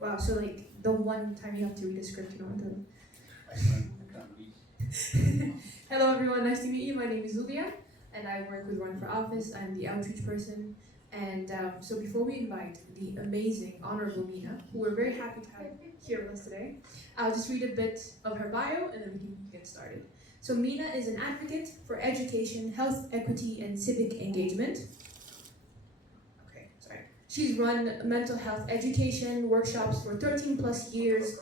Wow, so like the one time you have to read a script, you know what Hello everyone, nice to meet you. My name is Julia and I work with Run for Office. I'm the outreach person. And so before we invite the amazing, honorable Meena, who we're very happy to have here with us today, I'll just read a bit of her bio and then we can get started. So Meena is an advocate for education, health equity, and civic engagement. She's run mental health education workshops for 13 plus years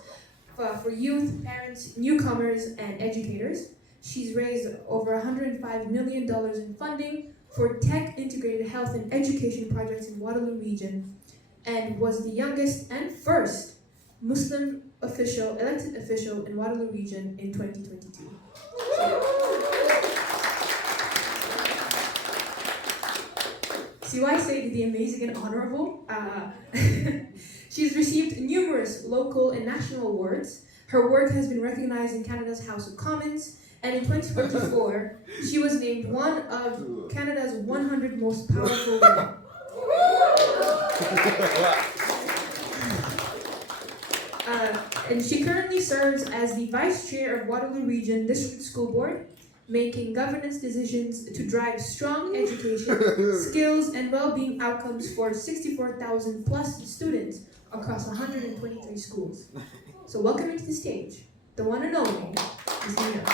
for youth, parents, newcomers, and educators. She's raised over $105 million in funding for tech-integrated health and education projects in Waterloo region, and was the youngest and first Muslim elected official in Waterloo region in 2022. See why I say the amazing and honorable? She's received numerous local and national awards. Her work has been recognized in Canada's House of Commons, and in 2024, she was named one of Canada's 100 most powerful women. And she currently serves as the Vice Chair of Waterloo Region District School Board, making governance decisions to drive strong education, skills, and well-being outcomes for 64,000 plus students across 123 schools. So welcome to the stage, the one and only, Ms. Meena.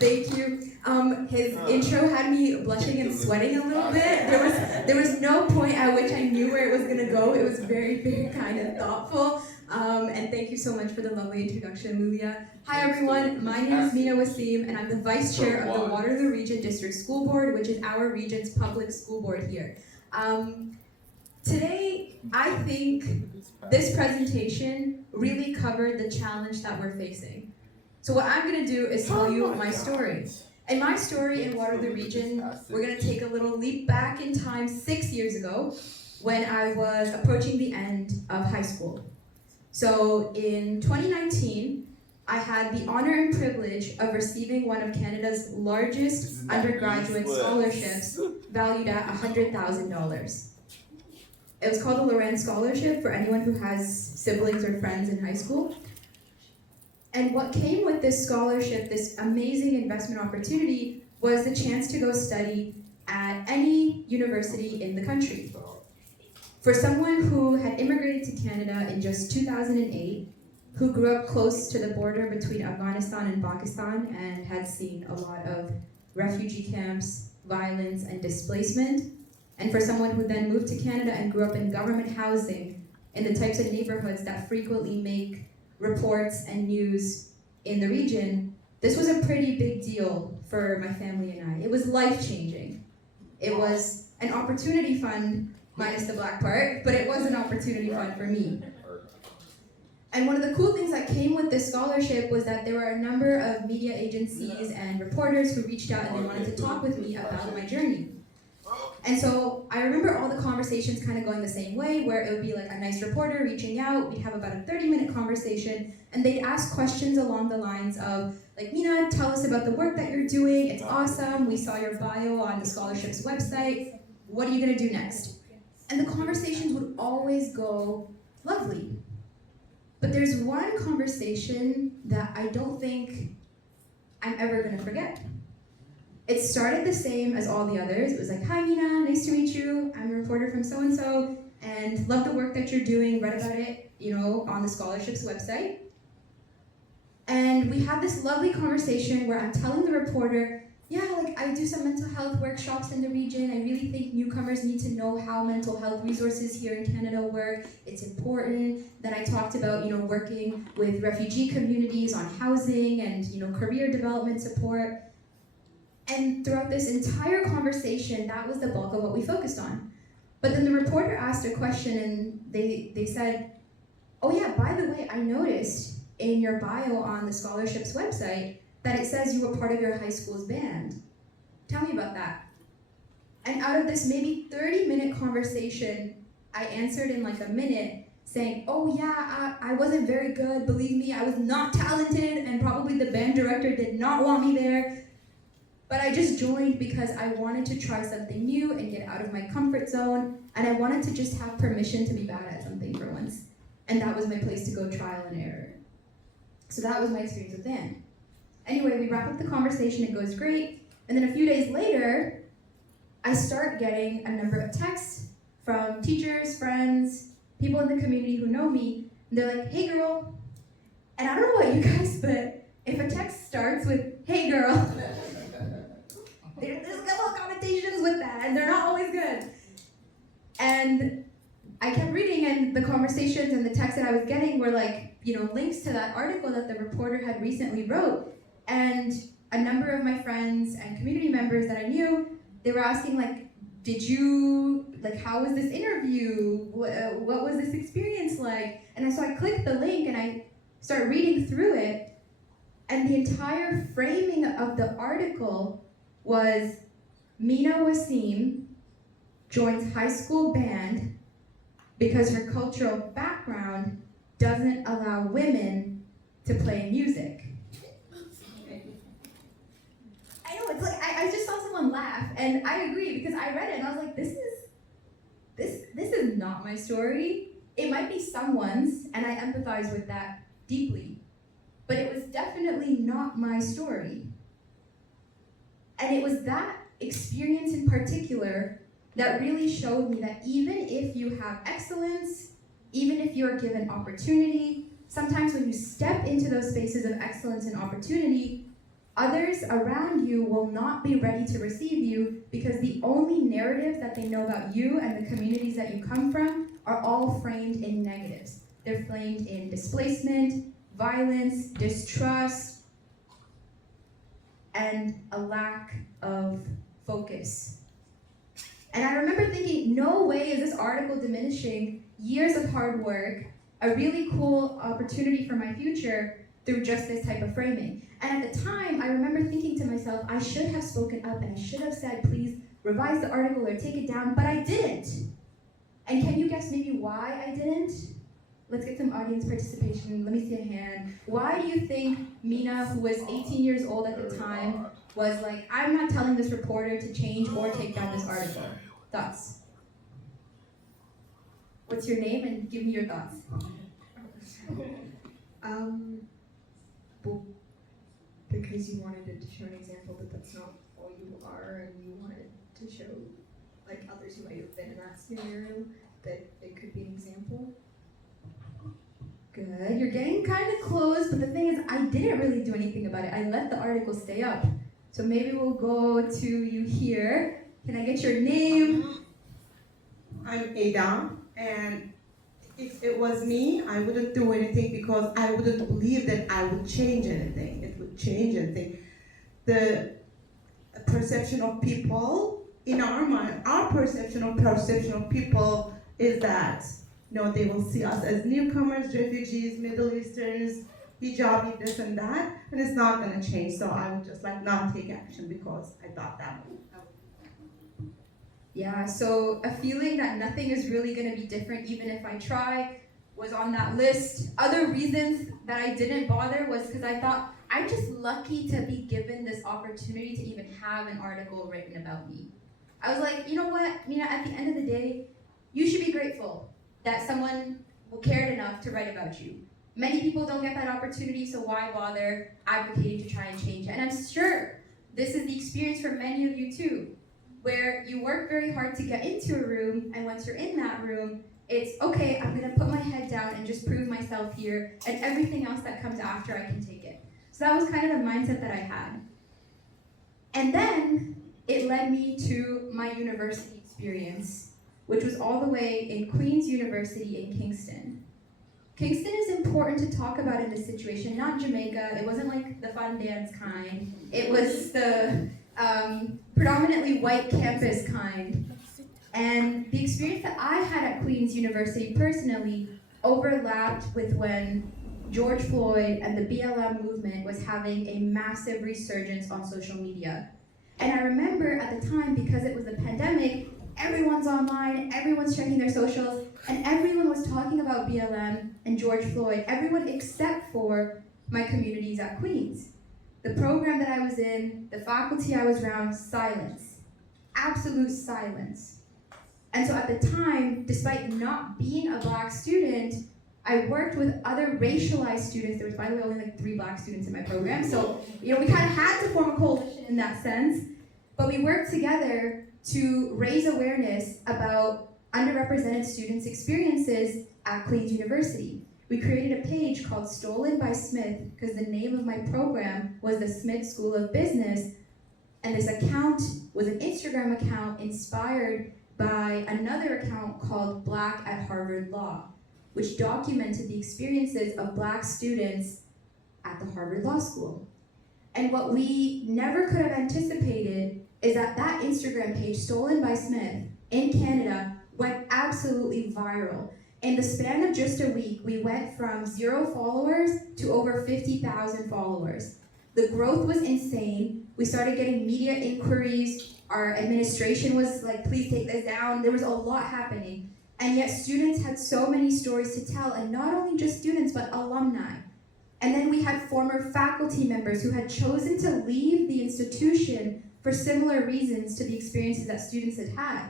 Thank you. His intro had me blushing and sweating a little bit. There was no point at which I knew where it was gonna go. It was very, very kind and thoughtful. And thank you so much for the lovely introduction, Lulia. Hi everyone, my name is Meena Waseem, and I'm the Vice Chair of the Waterloo Region District School Board, which is our region's public school board here. Today, I think this presentation really covered the challenge that we're facing. So what I'm gonna do is tell you my story. And my story in Waterloo region, we're gonna take a little leap back in time 6 years ago when I was approaching the end of high school. So in 2019, I had the honor and privilege of receiving one of Canada's largest undergraduate scholarships valued at $100,000. It was called the Lorenz Scholarship for anyone who has siblings or friends in high school. And what came with this scholarship, this amazing investment opportunity, was the chance to go study at any university in the country. For someone who had immigrated to Canada in just 2008, who grew up close to the border between Afghanistan and Pakistan and had seen a lot of refugee camps, violence, and displacement, and for someone who then moved to Canada and grew up in government housing in the types of neighborhoods that frequently make reports and news in the region, this was a pretty big deal for my family and I. It was life-changing. It was an opportunity fund, minus the black part, but it was an opportunity fund for me. And one of the cool things that came with this scholarship was that there were a number of media agencies and reporters who reached out and they wanted to talk with me about my journey. And so I remember all the conversations kind of going the same way, where it would be like a nice reporter reaching out, we'd have about a 30-minute conversation, and they'd ask questions along the lines of, like, Meena, tell us about the work that you're doing, it's awesome, we saw your bio on the scholarship's website, what are you gonna do next? And the conversations would always go lovely. But there's one conversation that I don't think I'm ever gonna forget. It started the same as all the others. It was like, hi Meena, nice to meet you. I'm a reporter from so-and-so and love the work that you're doing, read about it, on the scholarship's website. And we had this lovely conversation where I'm telling the reporter, yeah, like I do some mental health workshops in the region. I really think newcomers need to know how mental health resources here in Canada work. It's important. Then I talked about, working with refugee communities on housing and, career development support. And throughout this entire conversation, that was the bulk of what we focused on. But then the reporter asked a question and they said, oh yeah, by the way, I noticed in your bio on the scholarship's website that it says you were part of your high school's band. Tell me about that. And out of this maybe 30-minute conversation, I answered in like a minute saying, oh yeah, I wasn't very good, believe me, I was not talented, and probably the band director did not want me there. But I just joined because I wanted to try something new and get out of my comfort zone, and I wanted to just have permission to be bad at something for once. And that was my place to go trial and error. So that was my experience with band. Anyway, we wrap up the conversation, it goes great, and then a few days later, I start getting a number of texts from teachers, friends, people in the community who know me, and they're like, hey girl. And I don't know about you guys, but if a text starts with, hey girl, there's a couple of connotations with that, and they're not always good. And I kept reading, and the conversations and the texts that I was getting were like, links to that article that the reporter had recently wrote. And a number of my friends and community members that I knew, they were asking how was this interview? What was this experience like? And so I clicked the link and I started reading through it, and the entire framing of the article was Meena Waseem joins high school band because her cultural background doesn't allow women to play music. I know, it's like I just saw someone laugh, and I agree because I read it and I was like, this is not my story. It might be someone's, and I empathize with that deeply, but it was definitely not my story. And it was that experience in particular that really showed me that even if you have excellence, even if you're given opportunity, sometimes when you step into those spaces of excellence and opportunity, others around you will not be ready to receive you because the only narratives that they know about you and the communities that you come from are all framed in negatives. They're framed in displacement, violence, distrust, and a lack of focus. And I remember thinking, no way is this article diminishing years of hard work, a really cool opportunity for my future through just this type of framing. And at the time, I remember thinking to myself, I should have spoken up and I should have said, please revise the article or take it down, but I didn't. And can you guess maybe why I didn't? Let's get some audience participation. Let me see a hand. Why do you think Meena, who was 18 years old at the time, was like, I'm not telling this reporter to change or take down this article? Thoughts? What's your name and give me your thoughts? Well, because you wanted it to show an example that that's not all you are, and you wanted to show like others who might have been in that scenario that it could be an example. Good, you're getting kind of close, but the thing is, I didn't really do anything about it. I let the article stay up. So maybe we'll go to you here. Can I get your name? I'm Ada, and if it was me, I wouldn't do anything because I wouldn't believe that I would change anything. It would change anything. The perception of people, in our mind, our perception of people is that they will see us as newcomers, refugees, Middle Easterns, hijabi, this and that, and it's not gonna change. So I would just not take action because I thought that would. Yeah, so a feeling that nothing is really going to be different even if I try was on that list. Other reasons that I didn't bother was because I thought, I'm just lucky to be given this opportunity to even have an article written about me. I was like, you know what, Meena, at the end of the day, you should be grateful that someone cared enough to write about you. Many people don't get that opportunity, so why bother advocating to try and change it? And I'm sure this is the experience for many of you too, where you work very hard to get into a room, and once you're in that room, it's, okay, I'm gonna put my head down and just prove myself here, and everything else that comes after, I can take it. So that was kind of the mindset that I had. And then it led me to my university experience, which was all the way in Queen's University in Kingston. Kingston is important to talk about in this situation, not Jamaica. It wasn't like the fun dance kind. It was the predominantly white campus kind. And the experience that I had at Queen's University personally overlapped with when George Floyd and the BLM movement was having a massive resurgence on social media. And I remember at the time, because it was a pandemic, everyone's online, everyone's checking their socials, and everyone was talking about BLM and George Floyd, everyone except for my communities at Queen's. the program that I was in, the faculty I was around, silence. Absolute silence. And so at the time, despite not being a Black student, I worked with other racialized students. There was, by the way, only like 3 Black students in my program. So, we kind of had to form a coalition in that sense. But we worked together to raise awareness about underrepresented students' experiences at Queen's University. We created a page called Stolen by Smith because the name of my program was the Smith School of Business. And this account was an Instagram account inspired by another account called Black at Harvard Law, which documented the experiences of Black students at the Harvard Law School. And what we never could have anticipated is that that Instagram page, Stolen by Smith, in Canada, went absolutely viral. In the span of just a week, we went from 0 followers to over 50,000 followers. The growth was insane. We started getting media inquiries. Our administration was like, please take this down. There was a lot happening. And yet students had so many stories to tell, and not only just students, but alumni. And then we had former faculty members who had chosen to leave the institution for similar reasons to the experiences that students had had.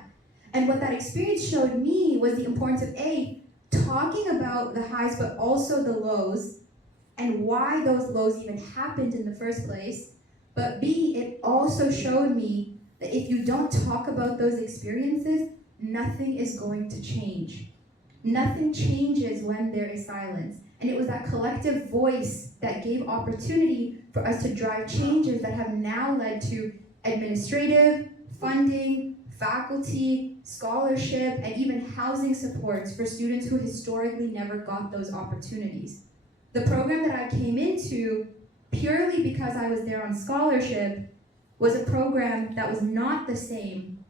And what that experience showed me was the importance of A, talking about the highs but also the lows, and why those lows even happened in the first place. But B, it also showed me that if you don't talk about those experiences, nothing is going to change. Nothing changes when there is silence. And it was that collective voice that gave opportunity for us to drive changes that have now led to administrative, funding, faculty, scholarship, and even housing supports for students who historically never got those opportunities. The program that I came into, purely because I was there on scholarship, was a program that was not the same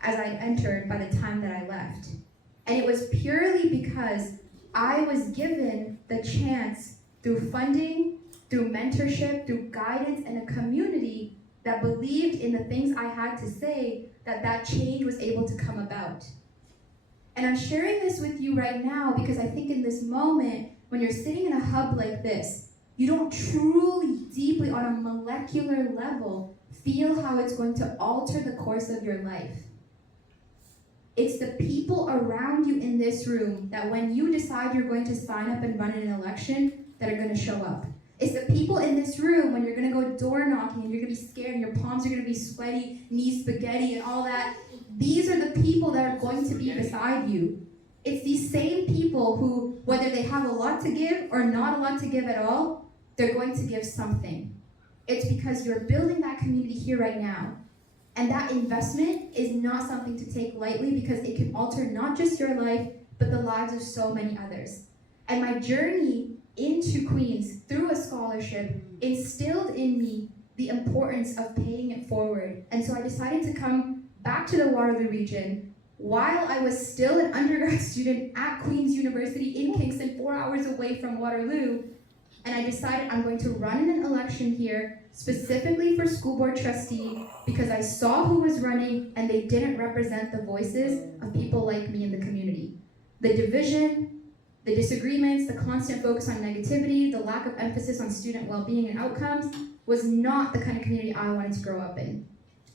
as I entered by the time that I left. And it was purely because I was given the chance through funding, through mentorship, through guidance, and a community that believed in the things I had to say, that change was able to come about. And I'm sharing this with you right now because I think in this moment, when you're sitting in a hub like this, you don't truly, deeply, on a molecular level, feel how it's going to alter the course of your life. It's the people around you in this room that when you decide you're going to sign up and run in an election, that are going to show up. It's the people in this room when you're going to go door knocking and you're going to be scared and your palms are going to be sweaty, knees spaghetti and all that. These are the people that are going to be beside you. It's these same people who, whether they have a lot to give or not a lot to give at all, they're going to give something. It's because you're building that community here right now. And that investment is not something to take lightly because it can alter not just your life, but the lives of so many others. And my journey into Queen's through a scholarship instilled in me the importance of paying it forward. And so I decided to come back to the Waterloo region while I was still an undergrad student at Queen's University in Kingston, 4 hours away from Waterloo. And I decided I'm going to run in an election here specifically for school board trustee because I saw who was running and they didn't represent the voices of people like me in the community. The division, the disagreements, the constant focus on negativity, the lack of emphasis on student well-being and outcomes was not the kind of community I wanted to grow up in.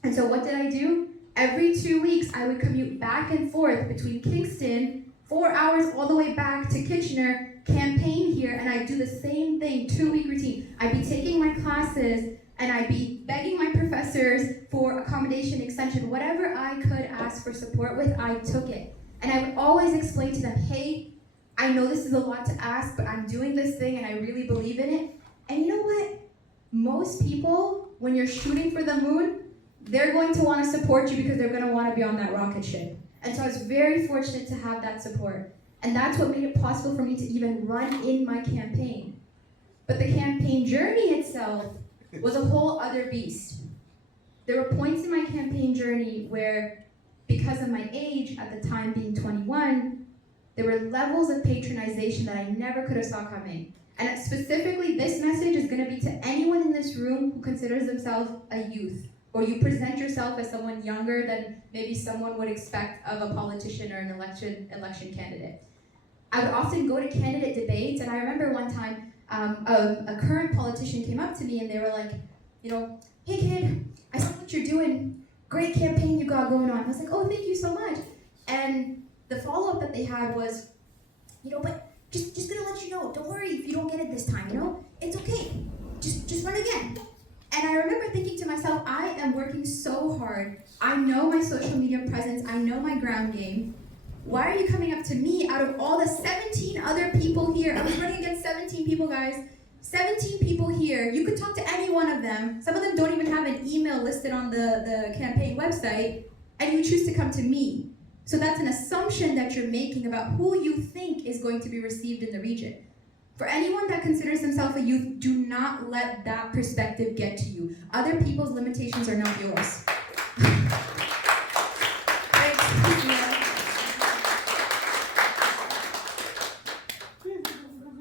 And so what did I do? Every 2 weeks, I would commute back and forth between Kingston, 4 hours all the way back to Kitchener, campaign here, and I'd do the same thing, 2-week routine. I'd be taking my classes, and I'd be begging my professors for accommodation, extension, whatever I could ask for support with, I took it. And I would always explain to them, hey, I know this is a lot to ask, but I'm doing this thing and I really believe in it. And you know what? Most people, when you're shooting for the moon, they're going to want to support you because they're going to want to be on that rocket ship. And so I was very fortunate to have that support. And that's what made it possible for me to even run in my campaign. But the campaign journey itself was a whole other beast. There were points in my campaign journey where, because of my age, at the time being 21, there were levels of patronization that I never could have saw coming. And specifically, this message is going to be to anyone in this room who considers themselves a youth, or you present yourself as someone younger than maybe someone would expect of a politician or an election candidate. I would often go to candidate debates, and I remember one time a current politician came up to me and they were like, hey kid, I saw what you're doing. Great campaign you got going on. I was like, oh, thank you so much. And the follow-up that they had was, but just gonna let you know, don't worry if you don't get it this time, it's okay. Just run again. And I remember thinking to myself, I am working so hard. I know my social media presence, I know my ground game. Why are you coming up to me out of all the 17 other people here? I was running against 17 people, guys. 17 people here. You could talk to any one of them. Some of them don't even have an email listed on the campaign website, and you choose to come to me. So that's an assumption that you're making about who you think is going to be received in the region. For anyone that considers themselves a youth, do not let that perspective get to you. Other people's limitations are not yours.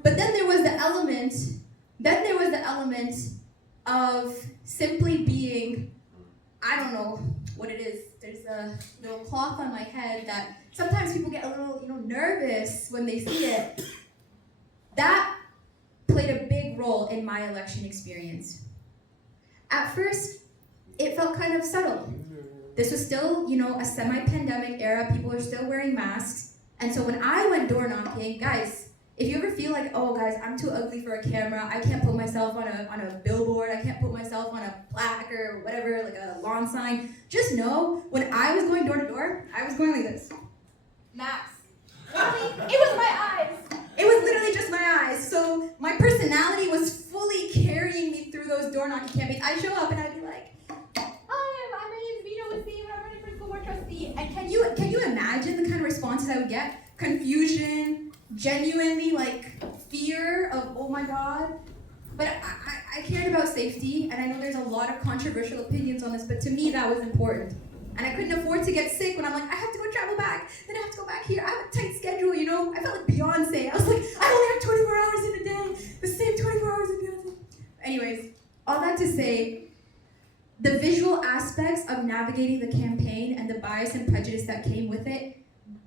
But then there was the element of simply being, I don't know what it is. There's a little cloth on my head that sometimes people get a little, nervous when they see it. That played a big role in my election experience. At first, it felt kind of subtle. This was still, a semi-pandemic era. People were still wearing masks. And so when I went door knocking, guys, if you ever feel like, oh guys, I'm too ugly for a camera, I can't put myself on a billboard, I can't put myself on a plaque or whatever, like a lawn sign, just know, when I was going door to door, I was going like this. Max. It was my eyes. It was literally just my eyes. So my personality was fully carrying me through those door knocking campaigns. I'd show up and I'd be like, hi, my name's Meena, Waseem, I'm running for school board trustee. And can you imagine the kind of responses I would get? Confusion, genuinely fear of, oh my God. But I cared about safety, and I know there's a lot of controversial opinions on this, but to me that was important. And I couldn't afford to get sick when I'm like, I have to go travel back, then I have to go back here. I have a tight schedule, I felt like Beyonce. I was like, I only have 24 hours in a day, the same 24 hours as Beyonce. Anyways, all that to say, the visual aspects of navigating the campaign and the bias and prejudice that came with it,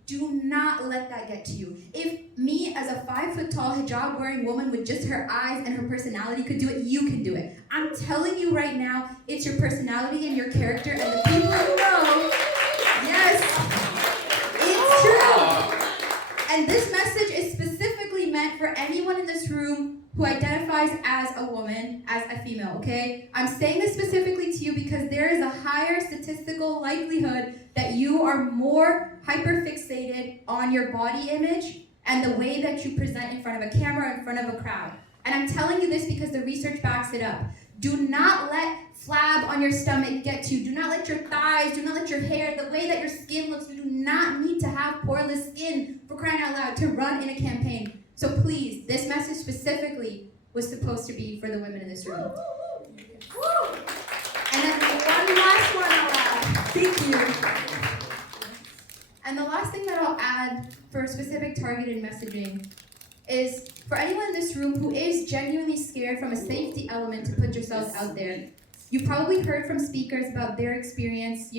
do not let that get to you. If me as a 5-foot-tall hijab-wearing woman with just her eyes and her personality could do it, you can do it. I'm telling you right now, it's your personality and your character and the people you know. Yes, it's true. And this message is specifically meant for anyone in this room who identifies as a woman, as a female, okay? I'm saying this specifically to you because there is a higher statistical likelihood that you are more hyperfixated on your body image and the way that you present in front of a camera, in front of a crowd. And I'm telling you this because the research backs it up. Do not let flab on your stomach get to you. Do not let your thighs, do not let your hair, the way that your skin looks, you do not need to have poreless skin, for crying out loud, to run in a campaign. So please, this message specifically was supposed to be for the women in this room. And then one last one I'll add. Thank you. And the last thing that I'll add for specific targeted messaging is for anyone in this room who is genuinely scared from a safety element to put yourselves out there. You've probably heard from speakers about their experience,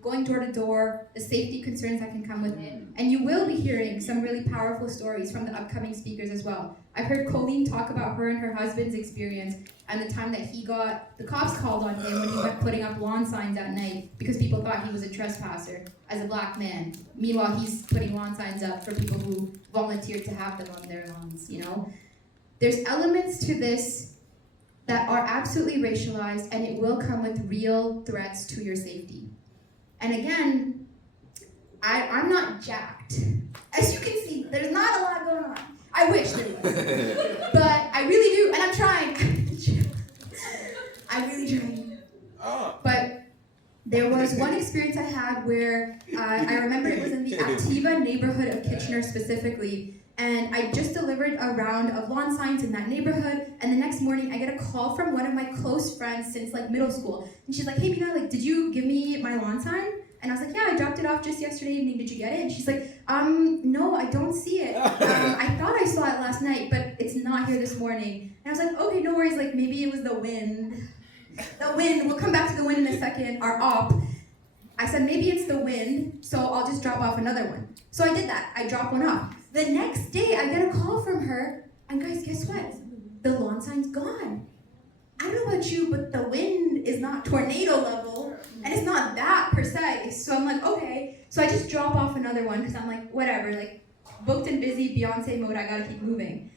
going door to door, the safety concerns that can come with it. And you will be hearing some really powerful stories from the upcoming speakers as well. I've heard Colleen talk about her and her husband's experience and the time that he got the cops called on him when he went putting up lawn signs at night because people thought he was a trespasser as a black man. Meanwhile, he's putting lawn signs up for people who volunteered to have them on their lawns, There's elements to this that are absolutely racialized, and it will come with real threats to your safety. And again, I'm not jacked. As you can see, there's not a lot going on. I wish there was. But I really do, and I'm trying. I'm really trying. But there was one experience I had where I remember it was in the Activa neighborhood of Kitchener specifically, and I just delivered a round of lawn signs in that neighborhood, and the next morning I get a call from one of my close friends since middle school, and she's like, hey Meena, did you give me my lawn sign? And I was like, yeah, I dropped it off just yesterday evening, did you get it? And she's like, no, I don't see it. I thought I saw it last night, but it's not here this morning. And I was like, okay, no worries, maybe it was the wind. The wind, we'll come back to the wind in a second, our op. I said, maybe it's the wind, so I'll just drop off another one. So I did that, I dropped one off. The next day, I get a call from her, and guys, guess what? the lawn sign's gone. I don't know about you, but the wind is not tornado level, and it's not that precise. So I'm like, okay. So I just drop off another one because I'm like, whatever, like booked and busy, Beyonce mode, I gotta keep moving.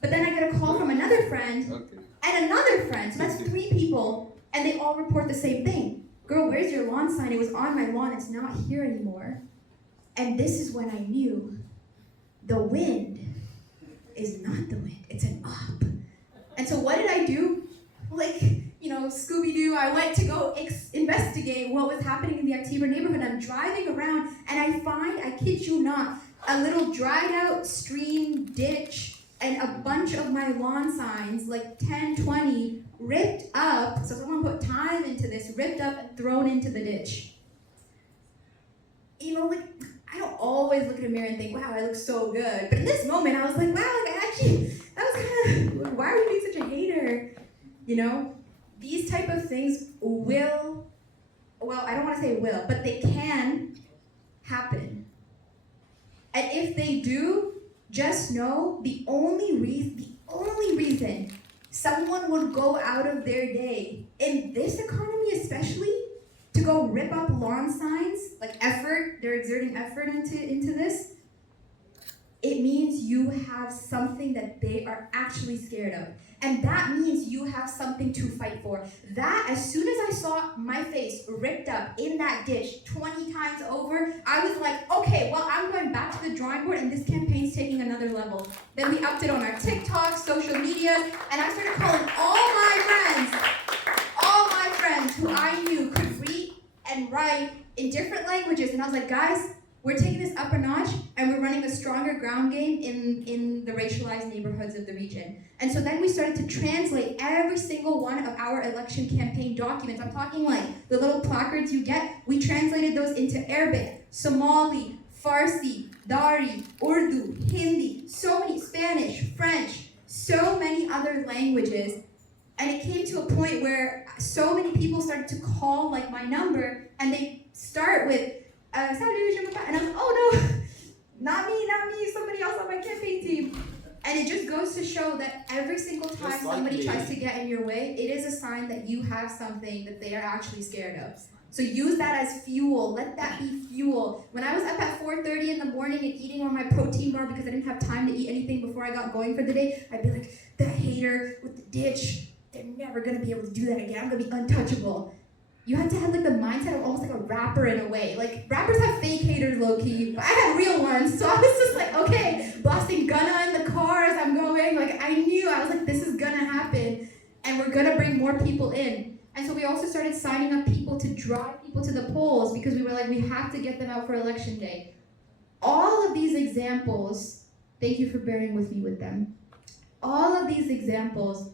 But then I get a call from another friend and another friend, so that's 3 people, and they all report the same thing. Girl, where's your lawn sign? It was on my lawn, it's not here anymore. And this is when I knew the wind is not the wind, it's an up. And so what did I do? Like, Scooby-Doo, I went to go investigate what was happening in the October neighborhood. I'm driving around and I find, I kid you not, a little dried out stream ditch and a bunch of my lawn signs, like 10, 20, ripped up. So someone put time into this, ripped up and thrown into the ditch. I don't always look in a mirror and think, wow, I look so good. But in this moment, I was like, wow, that was kind of, why are you being such a hater? These type of things will, well, I don't want to say will, but they can happen. And if they do, just know the only reason someone would go out of their day, in this economy especially, to go rip up lawn signs, like effort, they're exerting effort into this, it means you have something that they are actually scared of. And that means you have something to fight for. That, as soon as I saw my face ripped up in that ditch 20 times over, I was like, okay, well, I'm going back to the drawing board and this campaign's taking another level. Then we upped it on our TikTok, social media, and I started calling all my friends who I knew could read and write in different languages. And I was like, guys, we're taking this up a notch and we're running a stronger ground game in the racialized neighborhoods of the region. And so then we started to translate every single one of our election campaign documents. I'm talking like the little placards you get. We translated those into Arabic, Somali, Farsi, Dari, Urdu, Hindi, so many, Spanish, French, so many other languages. And it came to a point where so many people started to call like my number and they start with, and I'm like, oh no, not me, somebody else on my campaign team. And it just goes to show that every single time somebody tries to get in your way, it is a sign that you have something that they are actually scared of. So use that as fuel. Let that be fuel. When I was up at 4:30 in the morning and eating on my protein bar because I didn't have time to eat anything before I got going for the day, I'd be like, that hater with the ditch, they're never gonna be able to do that again. I'm gonna be untouchable. You have to have like the mindset of almost like a rapper in a way. Like rappers have fake haters low-key, but I had real ones. So I was just like, okay, blasting Gunna in the car as I'm going. Like I was like, this is gonna happen and we're gonna bring more people in. And so we also started signing up people to drive people to the polls because we were like, we have to get them out for election day. All of these examples, thank you for bearing with me with them. All of these examples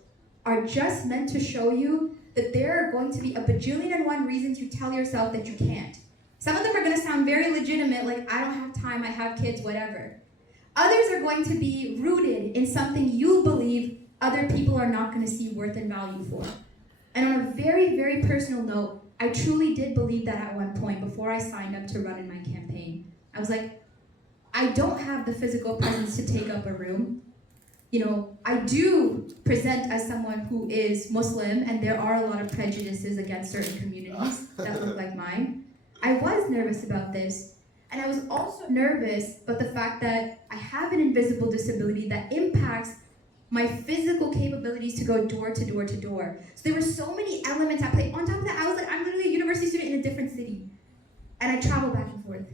are just meant to show you that there are going to be a bajillion and one reasons you tell yourself that you can't. Some of them are gonna sound very legitimate, like I don't have time, I have kids, whatever. Others are going to be rooted in something you believe other people are not gonna see worth and value for. And on a very, very personal note, I truly did believe that at one point before I signed up to run in my campaign. I was like, I don't have the physical presence to take up a room. I do present as someone who is Muslim, and there are a lot of prejudices against certain communities that look like mine. I was nervous about this, and I was also nervous about the fact that I have an invisible disability that impacts my physical capabilities to go door to door to door. So there were so many elements at play. On top of that, I was like, I'm literally a university student in a different city, and I travel back and forth.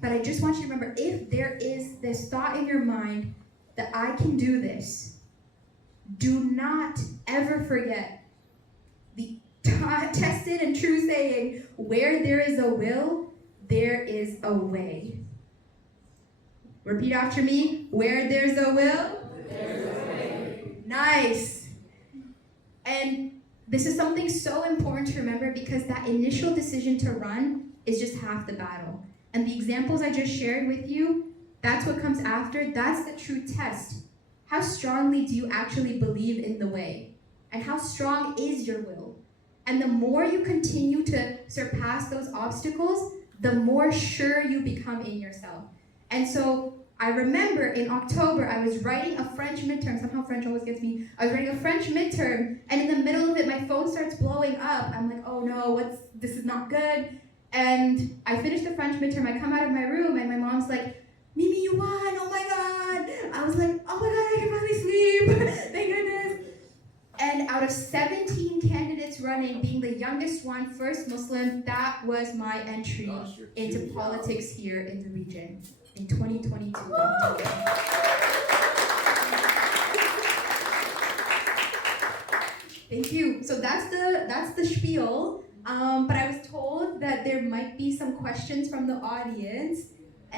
But I just want you to remember, if there is this thought in your mind that I can do this, do not ever forget the tested and true saying, where there is a will, there is a way. Repeat after me, where there's a will, there's a way. Nice. And this is something so important to remember because that initial decision to run is just half the battle. And the examples I just shared with you, that's what comes after. That's the true test. How strongly do you actually believe in the way? And how strong is your will? And the more you continue to surpass those obstacles, the more sure you become in yourself. And so I remember in October, I was writing a French midterm. Somehow French always gets me. I was writing a French midterm, and in the middle of it, my phone starts blowing up. I'm like, oh no, this is not good. And I finished the French midterm. I come out of my room, and my mom's like, Mimi, you won! Oh my god! I was like, oh my god, I can finally sleep! Thank goodness! And out of 17 candidates running, being the youngest one, first Muslim, that was my entry into politics here in the region in 2022. Thank you. So that's the spiel. But I was told that there might be some questions from the audience.